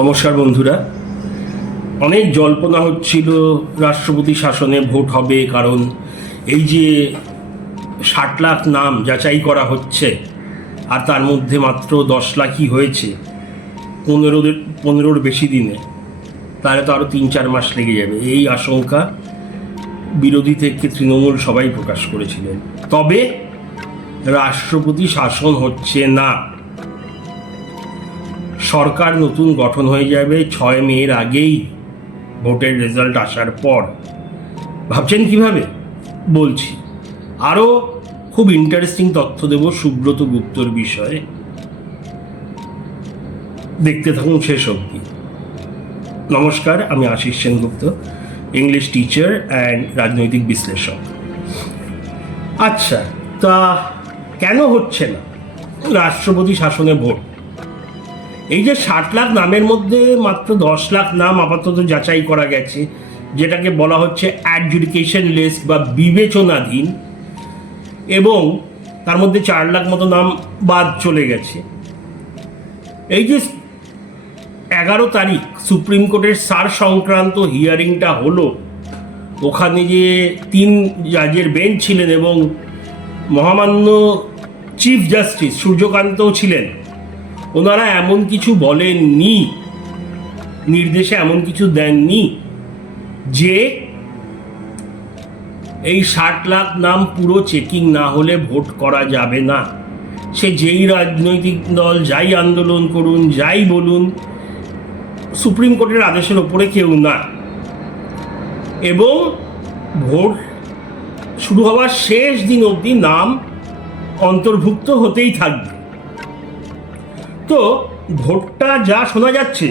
নমস্কার বন্ধুরা। অনেক জল্পনা হচ্ছিল রাষ্ট্রপতি শাসনে ভোট হবে, কারণ এই যে 60 লাখ নাম যাচাই করা হচ্ছে আর তার মধ্যে মাত্র 10 লাখই হয়েছে 15-র বেশি দিনে, তাহলে তো আরও 3-4 মাস লেগে যাবে। এই আশঙ্কা বিরোধী থেকে তৃণমূল সবাই প্রকাশ করেছিলেন। তবে রাষ্ট্রপতি শাসন হচ্ছে না, সরকার নতুন গঠন হয়ে যাবে 6 মের আগেই, ভোটের রেজাল্ট আসার পর। ভাবছেন কিভাবে? বলছি। আরও খুব ইন্টারেস্টিং তথ্য দেব সুব্রত গুপ্তর বিষয়ে, দেখতে থাকুন শেষ অবধি। নমস্কার, আমি Ashis Sengupta, English teacher and রাজনৈতিক বিশ্লেষক। আচ্ছা, তা কেন হচ্ছে না রাষ্ট্রপতি শাসনে ভোট? এই যে 60 লাখ নামের মধ্যে মাত্র 10 লাখ নাম আপাতত যাচাই করা গেছে, যেটাকে বলা হচ্ছে অ্যাডজুডিকেশন লিস্ট বা বিবেচনাধীন, এবং তার মধ্যে 4 লাখ মতো নাম বাদ চলে গেছে। এই যে 11 তারিখ সুপ্রিম কোর্টের সার সংক্রান্ত হিয়ারিংটা হলো, ওখানে যে 3 জাজের বেঞ্চ ছিলেন এবং মহামান্য চিফ জাস্টিস সূর্যকান্তও ছিলেন, ওনারা এমন কিছু বলেননি, নির্দেশে এমন কিছু দেননি যে এই 60 লাখ নাম পুরো চেকিং না হলে ভোট করা যাবে না। সে যেই রাজনৈতিক দল যাই আন্দোলন করুন, যাই বলুন, সুপ্রিম কোর্টের আদেশের ওপরে কেউ না। এবং ভোট শুরু হওয়ার শেষ দিন অবধি নাম অন্তর্ভুক্ত হতেই থাকবে। তো ভোটটা যা শোনা যাচ্ছে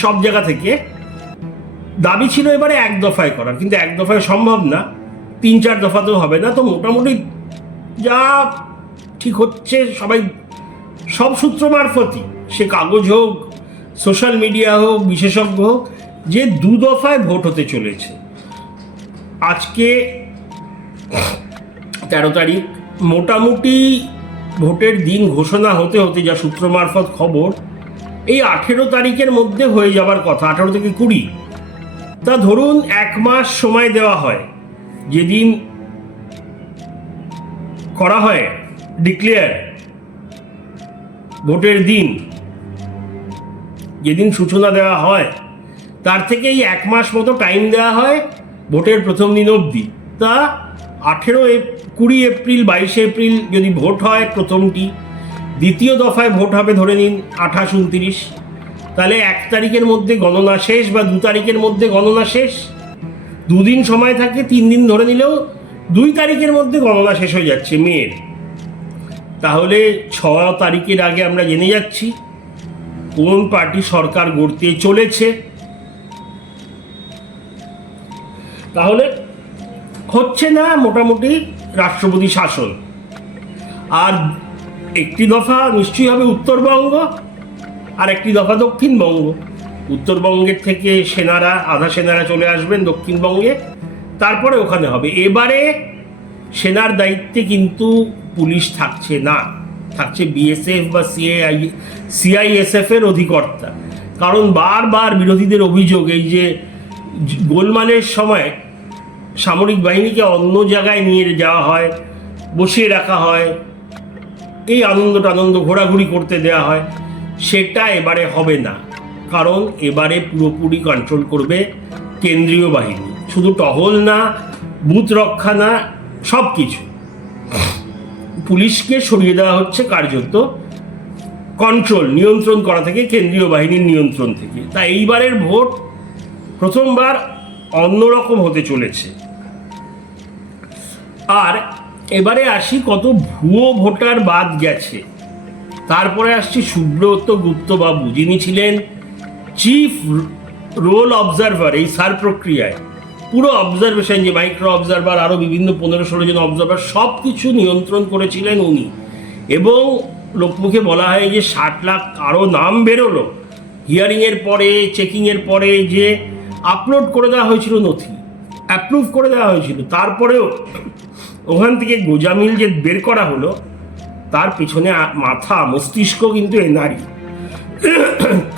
সব জায়গা থেকে, দাবি ছিল এবারে 1 দফায় করার, কিন্তু 1 দফায় সম্ভব না, 3-4 দফাতেও হবে না। তো মোটামুটি যা ঠিক হচ্ছে, সবাই সব সূত্র মারফতই, সে কাগজ হোক, সোশ্যাল মিডিয়া হোক, বিশেষজ্ঞ হোক, যে 2 দফায় ভোট হতে চলেছে। আজকে 13 তারিখ, মোটামুটি ভোটের দিন ঘোষণা হতে হতে যা সূত্র মারফত খবর, এই 18 তারিখের মধ্যে হয়ে যাবার কথা, 18 থেকে 20। তা ধরুন 1 মাস সময় দেওয়া হয়, যেদিন করা হয় ডিক্লেয়ার, ভোটের দিন যেদিন সূচনা দেওয়া হয়, তার থেকে এই 1 মাস মতো টাইম দেওয়া হয় ভোটের প্রথম দিন অবধি। তা 20 এপ্রিল 22 এপ্রিল যদি ভোট হয় প্রথমটি, দ্বিতীয় দফায় ভোট হবে ধরে নিন 28-29, তাহলে 1 তারিখের মধ্যে গণনা শেষ, বা 2 তারিখের মধ্যে গণনা শেষ। 2 দিন সময় থাকে, 3 দিন ধরে নিলেও 2 তারিখের মধ্যে গণনা শেষ হয়ে যাচ্ছে মেয়ের। তাহলে 6 তারিখের আগে আমরা জেনে যাচ্ছি কোন পার্টি সরকার গড়তে চলেছে। তাহলে হচ্ছে না মোটামুটি রাষ্ট্রপতি শাসন। আর একটি দফা নিশ্চয়ই হবে উত্তরবঙ্গ, আর একটি দফা দক্ষিণবঙ্গ। উত্তরবঙ্গের থেকে আধা সেনারা চলে আসবেন দক্ষিণবঙ্গে, তারপরে ওখানে হবে। এবারে সেনার দায়িত্বে কিন্তু পুলিশ থাকছে না, থাকছে বিএসএফ বা সিআইএসএফ এর অধিকর্তা। কারণ বারবার বিরোধীদের অভিযোগ, এই যে গোলমালের সময় সামরিক বাহিনীকে অন্য জায়গায় নিয়ে যাওয়া হয়, বসিয়ে রাখা হয়, এই আনন্দ ঘোরাঘুরি করতে দেওয়া হয়, সেটা এবারে হবে না। কারণ এবারে পুরোপুরি কন্ট্রোল করবে কেন্দ্রীয় বাহিনী, শুধু টহল না, বুথ রক্ষা না, সব কিছু। পুলিশকে সরিয়ে দেওয়া হচ্ছে কার্যত নিয়ন্ত্রণ করা থেকে, কেন্দ্রীয় বাহিনীর নিয়ন্ত্রণ থেকে। তা এইবারের ভোট প্রথমবার অন্যরকম হতে চলেছে। আর এবারে আসি কত ভুয়ো ভোটার বাদ গেছে। তারপরে আসছি সুব্রত গুপ্ত বাবু, যিনি ছিলেন চিফ রোল অবজারভার এই সার প্রক্রিয়ায়। পুরো অবজারভেশন, যে মাইক্রো অবজারভার, আরও বিভিন্ন 15-16 জন অবজারভার, সব কিছু নিয়ন্ত্রণ করেছিলেন উনি। এবং লোকমুখে বলা হয় যে 60 লাখ আরও নাম বেরোলো হিয়ারিংয়ের পরে, চেকিংয়ের পরে, যে আপলোড করে দেওয়া হয়েছিল নথি, অ্যাপ্রুভ করে দেওয়া হয়েছিল, তারপরেও ওখান থেকে গোজামিল যে বের করা হলো, তার পেছনে মাথা মস্তিষ্ক কিন্তু এনআরই।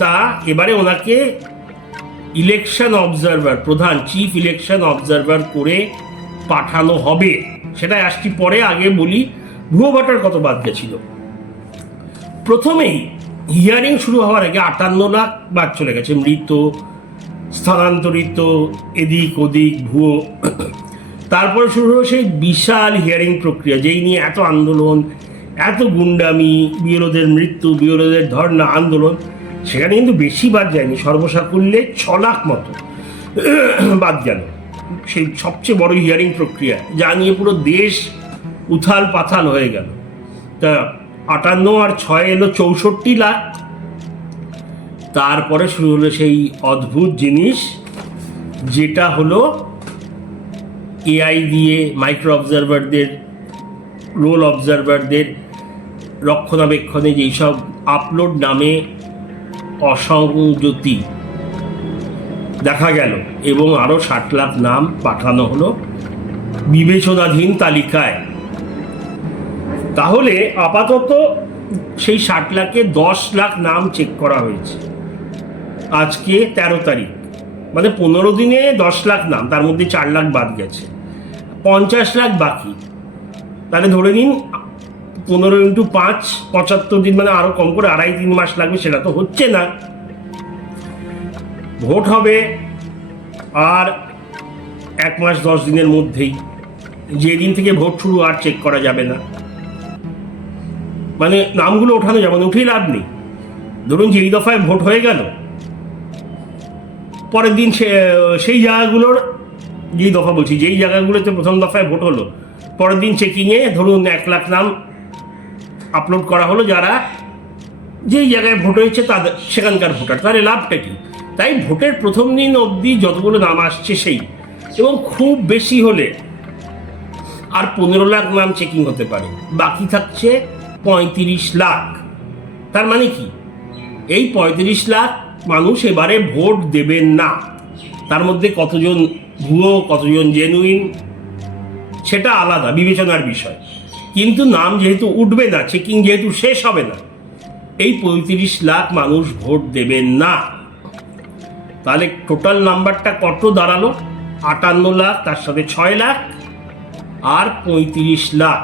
তা এবারে ওনাকে ইলেকশন অবজারভার, প্রধান চিফ ইলেকশন অবজারভার করে পাঠানো হবে। সেটা আসছি পরে, আগে বলি ভুয়ো ভোটার কত বাদ গেছিল। প্রথমেই হিয়ারিং শুরু হওয়ার আগে 58 লাখ বাদ চলে গেছে, মৃত, স্থানান্তরিত, এদিক ওদিক, ভুয়ো। তারপরে শুরু হলো সেই বিশাল হিয়ারিং প্রক্রিয়া, যেই নিয়ে এত আন্দোলন, এত গুন্ডামি, বিরোধের মৃত্যু, বিরোধের ধর্ণা, আন্দোলন। সেখানে কিন্তু বেশি বাদ যায়নি, সর্বসাকুল্যে 6 লাখ মতো বাদ গেল সেই সবচেয়ে বড় হিয়ারিং প্রক্রিয়া, যা নিয়ে পুরো দেশ উথাল পাথাল হয়ে গেল। তা 58 আর 6 এলো 64 লাখ। তারপরে শুরু হলো সেই অদ্ভুত জিনিস, যেটা হলো এআই দিয়ে মাইক্রো অবজারভারদের, রোল অবজারভারদের রক্ষণাবেক্ষণে যেই সব আপলোড নামে অসংযতি দেখা গেল, এবং আরও 60 লাখ নাম পাঠানো হলো বিবেচনাধীন তালিকায়। তাহলে আপাতত সেই 60 লাখে 10 লাখ নাম চেক করা হয়েছে। আজকে 13 তারিখ, মানে 15 দিনে 10 লাখ নাম, তার মধ্যে 4 লাখ বাদ গেছে, 50 লাখ বাকি। তাহলে ধরে নিন 15 × 5 75 দিন, মানে আরো কম করে 2.5-3 মাস লাগবে। সেটা তো হচ্ছে না। ভোট হবে আর 1 মাস 10 দিনের মধ্যেই, যেদিন থেকে ভোট শুরু আর চেক করা যাবে না, মানে নামগুলো ওঠানো যাবে না, উঠেই লাভ নেই। ধরুন যেই দফায় ভোট হয়ে গেল, পরের দিন সেই জায়গাগুলোর, যেই দফা বলছি, যেই জায়গাগুলোতে প্রথম দফায় ভোট হলো, পরের দিন চেকিংয়ে ধরুন 1 লাখ নাম আপলোড করা হলো, যারা যেই জায়গায় ভোট হয়েছে তাদের সেখানকার ভোটার। তাহলে লাভটা কি? তাই ভোটের প্রথম দিন অবধি যতগুলো নাম আসছে সেই, এবং খুব বেশি হলে আর 15 লাখ নাম চেকিং হতে পারে, বাকি থাকছে 35 লাখ। তার মানে কি, এই 35 লাখ মানুষ এবারে ভোট দেবেন না। তার মধ্যে কতজন ভুয়ো, কতজন জেনুইন, সেটা আলাদা বিবেচনার বিষয়। কিন্তু নাম যেহেতু উঠবে না, চেকিং যেহেতু শেষ হবে না, এই 35 লাখ মানুষ ভোট দেবেন না। তাহলে টোটাল নাম্বারটা কত দাঁড়ালো? 58 লাখ, তার সাথে 6 লাখ আর 35 লাখ,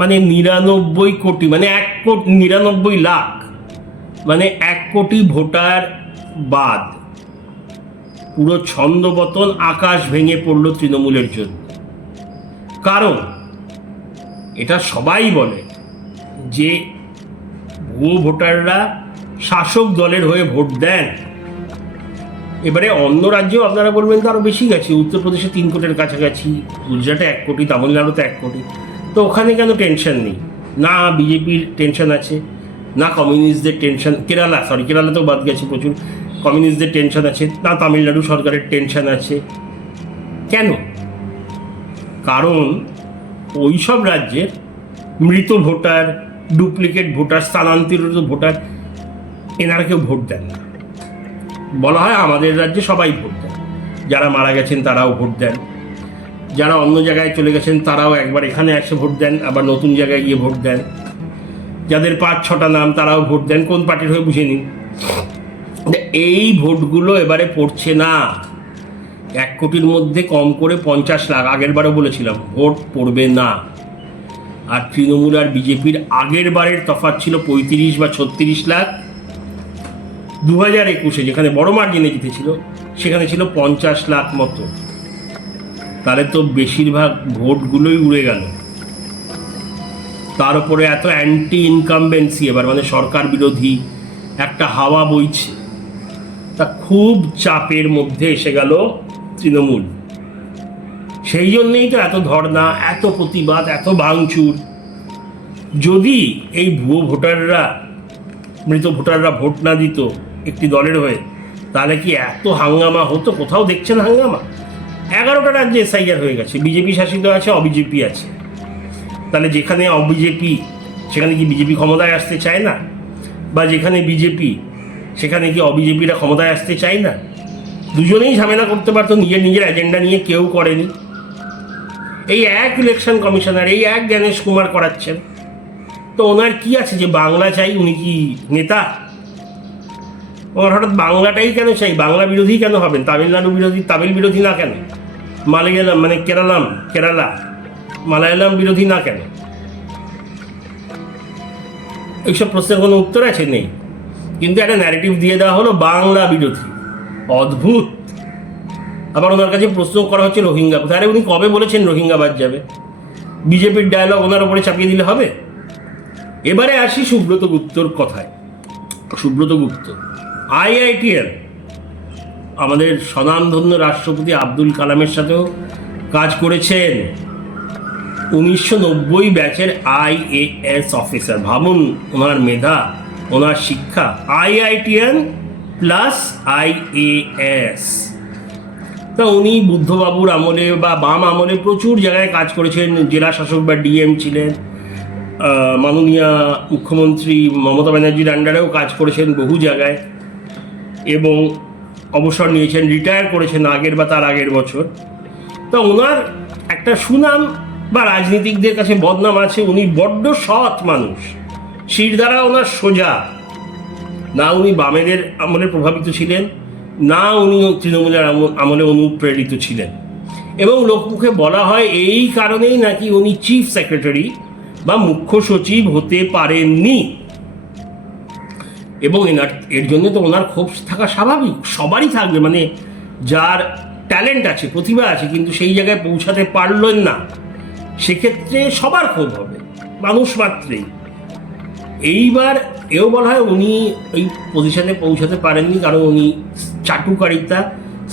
মানে 99 কোটি, মানে 1 কোটি 99 লাখ, মানে 1 কোটি ভোটার বাদ। পুরো ছন্দপতন, আকাশ ভেঙে পড়লো তৃণমূলের জন্য। কারণ এটা সবাই বলে যে ভুয়ো ভোটাররা শাসক দলের হয়ে ভোট দেন। এবারে অন্য রাজ্যেও আপনারা বলবেন তো আরও বেশি গেছে, উত্তরপ্রদেশে 3 কোটির কাছাকাছি, গুজরাটে 1 কোটি, তামিলনাড়ুতে 1 কোটি। তো ওখানে কেন টেনশন নেই? না বিজেপির টেনশন আছে, না কমিউনিস্টদের টেনশন, কেরালাতেও বাদ গেছে প্রচুর, কমিউনিস্টদের টেনশন আছে, না তামিলনাড়ু সরকারের টেনশন আছে। কেন? কারণ ওই সব রাজ্যের মৃত ভোটার, ডুপ্লিকেট ভোটার, স্থানান্তরিত ভোটার, এনারা কেউ ভোট দেন না। বলা হয় আমাদের রাজ্যে সবাই ভোট দেন, যারা মারা গেছেন তারাও ভোট দেন, যারা অন্য জায়গায় চলে গেছেন তারাও একবার এখানে এসে ভোট দেন, আবার নতুন জায়গায় গিয়ে ভোট দেন, যাদের 5-6টা নাম তারাও ভোট দেন, কোন পার্টির হয়ে বুঝে নিন। এই ভোটগুলো এবারে পড়ছে না। 1 কোটির মধ্যে কম করে 50 লাখ, আগের বারও বলেছিলাম, ভোট পড়বে না। আর তৃণমূল আর বিজেপির আগের বারের তফাৎ ছিল 35 বা 36 লাখ। 2021-এ যেখানে বড় মার্জিনে জিতেছিল, সেখানে ছিল 50 লাখ মতো। তাহলে তো বেশিরভাগ ভোটগুলোই উড়ে গেল। তার উপরে এত অ্যান্টি ইনকামবেন্সি এবার, মানে সরকার বিরোধী একটা হাওয়া বইছে। তা খুব চাপের মধ্যে এসে গেল তৃণমূল। সেই জন্যেই তো এত ধর্ণা, এত প্রতিবাদ, এত ভাঙচুর। যদি এই ভুয়ো ভোটাররা, মৃত ভোটাররা ভোট না দিত একটি দলের হয়ে, তাহলে কি এত হাঙ্গামা হতো? কোথাও দেখছেন হাঙ্গামা? 11টা রাজ্যে এসআইআর হয়ে গেছে, বিজেপি শাসিত আছে, অবিজেপি আছে। তাহলে যেখানে অবিজেপি, সেখানে কি বিজেপি ক্ষমতায় আসতে চায় না? বা যেখানে বিজেপি, সেখানে কি অবিজেপিরা ক্ষমতায় আসতে চায় না? দুজনেই ঝামেলা করতে পারতো, নিজের নিজের এজেন্ডা নিয়ে কেউ করেনি। এই এক ইলেকশন কমিশনার, এই এক জ্ঞানেশ কুমার করাচ্ছেন। তো ওনার কি আছে যে বাংলা চাই? উনি কি নেতা? ওনার হঠাৎ বাংলাটাই কেন চাই? বাংলা বিরোধী কেন হবেন? তামিলনাড়ু বিরোধী, তামিল বিরোধী না কেন? মালায়ালাম মানে কেরালা মালায়ালাম বিরোধী না কেন? এইসব প্রশ্নের কোনো উত্তর আছে? নেই। কিন্তু একটা ন্যারেটিভ দিয়ে দেওয়া হলো বাংলা বিরোধী। অদ্ভুত। আবার ওনার কাছে প্রশ্ন করা হচ্ছে রোহিঙ্গা কোথায়। আরে উনি কবে বলেছেন রোহিঙ্গা বাদ যাবে? বিজেপির ডায়লগ ওনার উপরে চাপিয়ে দিলে হবে? এবারে আসি সুব্রত গুপ্তর কথায়। সুব্রত গুপ্ত IITR, আমাদের স্বনামধন্য রাষ্ট্রপতি আব্দুল কালামের সাথেও কাজ করেছেন। 1990 ব্যাচের IAS অফিসার। ভাবুন ওনার মেধা, ওনার শিক্ষা। IITR plus IAS। তা উনি বুদ্ধবাবুর আমলে বা বাম আমলে প্রচুর জায়গায় কাজ করেছেন। জেলা শাসক বা DM ছিলেন। মাননীয় মুখ্যমন্ত্রী মমতা ব্যানার্জির আন্ডারেও কাজ করেছেন বহু জায়গায়, এবং অবসর নিয়েছেন, রিটায়ার করেছেন আগের বা তার আগের বছর। তা ওনার একটা সুনাম বা রাজনীতিকদের কাছে বদনাম আছে, উনি বড্ড সৎ মানুষ। শিরদাঁড়া ওনার সোজা। না উনি বামেদের আমলে প্রভাবিত ছিলেন, না উনি তৃণমূলের আমলে অনুপ্রেরিত ছিলেন। এবং লোকমুখে বলা হয় এই কারণেই নাকি উনি চিফ সেক্রেটারি বা মুখ্য সচিব হতে পারেননি। এবং এর জন্য তো ওনার ক্ষোভ থাকা স্বাভাবিক, সবারই থাকবে। মানে যার ট্যালেন্ট আছে, প্রতিভা আছে, কিন্তু সেই জায়গায় পৌঁছাতে পারলেন না, সেক্ষেত্রে সবার ক্ষোভ হবে, মানুষ মাত্রেই। এইবার এও বলা হয় উনি ওই পজিশনে পৌঁছাতে পারেননি কারণ উনি চাটুকারিতা,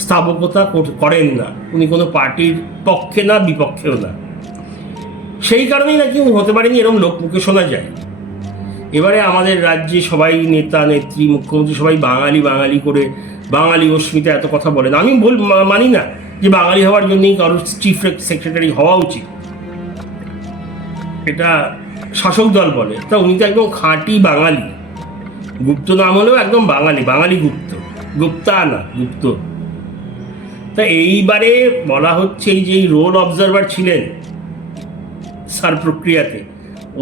স্থাবকতা করেন না। উনি কোনো পার্টির পক্ষে না, বিপক্ষেও না। সেই কারণেই নাকি উনি হতে পারেনি, এরকম লোকমুখে শোনা যায়। এবারে আমাদের রাজ্যে সবাই নেতা নেত্রী, মুখ্যমন্ত্রী সবাই বাঙালি বাঙালি করে বাঙালি অস্মিতা এত কথা বলেন। আমি মানি না যে বাঙালি হওয়ার জন্যই কারোর চিফ সেক্রেটারি হওয়া উচিত, এটা শাসক দল বলে। তা উনি তো একদম খাঁটি বাঙালি। গুপ্ত নাম হলেও একদম বাঙালি, বাঙালি গুপ্ত, গুপ্তা না গুপ্ত। তা এইবারে বলা হচ্ছে এই যে রোল অবজারভার ছিলেন সার প্রক্রিয়াতে,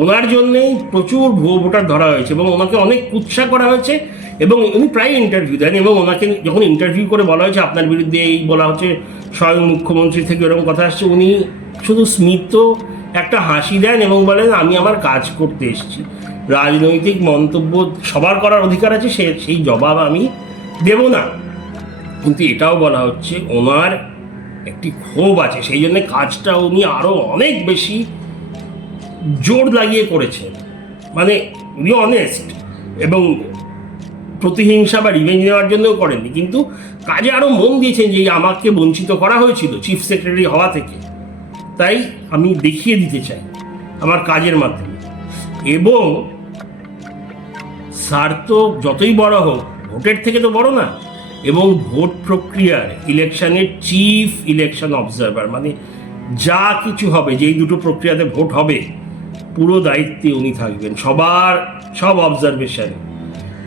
ওনার জন্যেই প্রচুর ভুয়ো ভোটার ধরা হয়েছে এবং ওনাকে অনেক কুৎসা করা হয়েছে। এবং উনি প্রায় ইন্টারভিউ দেন, এবং ওনাকে যখন ইন্টারভিউ করে বলা হয়েছে আপনার বিরুদ্ধে এই বলা হচ্ছে, স্বয়ং মুখ্যমন্ত্রী থেকে এরকম কথা আসছে, উনি শুধু স্মিত একটা হাসি দেন এবং বলেন আমি আমার কাজ করতে এসেছি। রাজনৈতিক মন্তব্য সবার করার অধিকার আছে, সেই জবাব আমি দেব না। কিন্তু এটাও বলা হচ্ছে ওনার একটি ক্ষোভ আছে, সেই জন্য কাজটা উনি আরও অনেক বেশি জোর লাগিয়ে করেছেন। মানে উনি অনেস্ট, এবং প্রতিহিংসা বা রিভেঞ্জ নেওয়ার জন্যও করেননি, কিন্তু কাজে আরও মন দিয়েছেন যে আমাকে বঞ্চিত করা হয়েছিল চিফ সেক্রেটারি হওয়া থেকে, তাই আমি দেখিয়ে দিতে চাই আমার কাজের মাধ্যমে। এবং স্যার তো যতই বড় হোক ভোটের থেকে তো বড় না, এবং ভোট প্রক্রিয়ার ইলেকশনের চিফ ইলেকশন অবজারভার, মানে যা কিছু হবে, যেই দুটো প্রক্রিয়াতে ভোট হবে, পুরো দায়িত্বে উনি থাকবেন। সব অবজারভেশন,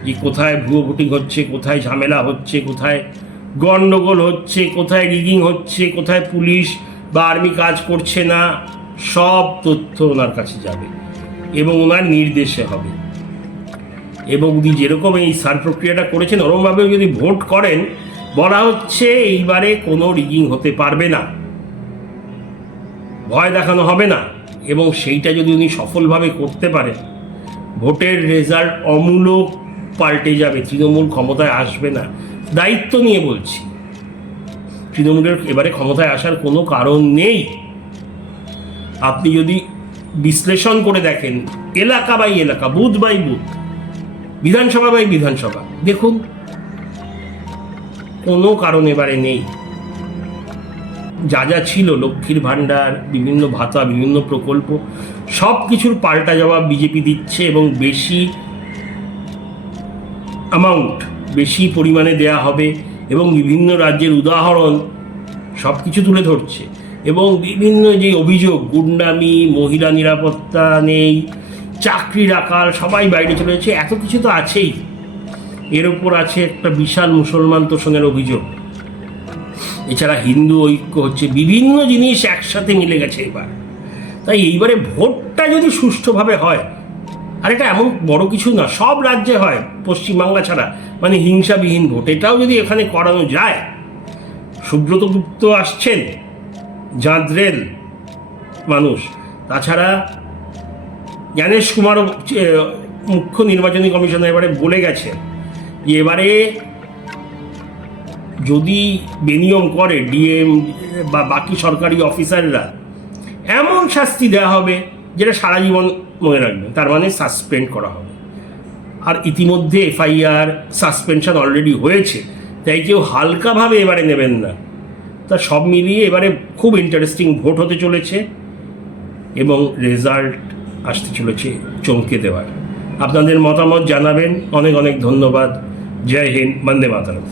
যে কোথায় ভুয়ো ভোটিং হচ্ছে, কোথায় ঝামেলা হচ্ছে, কোথায় গন্ডগোল হচ্ছে, কোথায় রিগিং হচ্ছে, কোথায় পুলিশ বা আর্মি কাজ করছে না, সব তথ্য ওনার কাছে যাবে এবং ওনার নির্দেশে হবে। এবং উনি যেরকম এই সার প্রক্রিয়াটা করেছেন ওরকমভাবে যদি ভোট করেন, বলা হচ্ছে এইবারে কোনো রিগিং হতে পারবে না, ভয় দেখানো হবে না। এবং সেইটা যদি উনি সফলভাবে করতে পারেন, ভোটের রেজাল্ট অমূলক পাল্টে যাবে, তৃণমূল ক্ষমতায় আসবে না। দায়িত্ব নিয়ে বলছি, তৃণমূলের এবারে ক্ষমতায় আসার কোনো কারণ নেই। আপনি যদি বিশ্লেষণ করে দেখেন এলাকা বাই এলাকা, বুথ বাই বুথ, বিধানসভা বাই বিধানসভা, দেখুন কোনো কারণ এবারে নেই। যা যা ছিল, লক্ষ্মীর ভাণ্ডার, বিভিন্ন ভাতা, বিভিন্ন প্রকল্প, সব কিছুর পাল্টা জবাব বিজেপি দিচ্ছে, এবং বেশি অ্যামাউন্ট, বেশি পরিমাণে দেয়া হবে, এবং বিভিন্ন রাজ্যের উদাহরণ সব কিছু তুলে ধরছে। এবং বিভিন্ন যে অভিযোগ, গুন্ডামি, মহিলা নিরাপত্তা নেই, চাকরি রাখাল, সবাই বাইরে চলে যাচ্ছে, এত কিছু তো আছেই। এর ওপর আছে একটা বিশাল মুসলমান তোষণের অভিযোগ। এছাড়া হিন্দু ঐক্য হচ্ছে, বিভিন্ন জিনিস একসাথে মিলে গেছে এবার। তাই এইবারে ভোটটা যদি সুষ্ঠুভাবে হয়, আর এটা এমন বড় কিছু না, সব রাজ্যে হয় পশ্চিমবাংলা ছাড়া, মানে হিংসাবিহীন ভোট। এটাও যদি এখানে করানো যায়, সুব্রত গুপ্ত আসছেন, জাঁদরেল মানুষ, তাছাড়া জ্ঞানেশ কুমারও মুখ্য নির্বাচনী কমিশনার এবারে বলে গেছেন যে এবারে যদি বেনিয়ম করে ডিএম বা বাকি সরকারি অফিসাররা, এমন শাস্তি দেওয়া হবে যেটা সারা জীবন মনে রাখবে, তার মানে সাসপেন্ড করা হবে। আর ইতিমধ্যে এফআইআর সাসপেনশন অলরেডি হয়েছে, তাই কেউ হালকাভাবে এবারে নেবেন না। তা সব মিলিয়ে এবারে খুব ইন্টারেস্টিং ভোট হতে চলেছে এবং রেজাল্ট আসতে চলেছে চমকে দেওয়ার। আপনাদের মতামত জানাবেন। অনেক অনেক ধন্যবাদ। জয় হিন্দ, বন্দে মাতরম।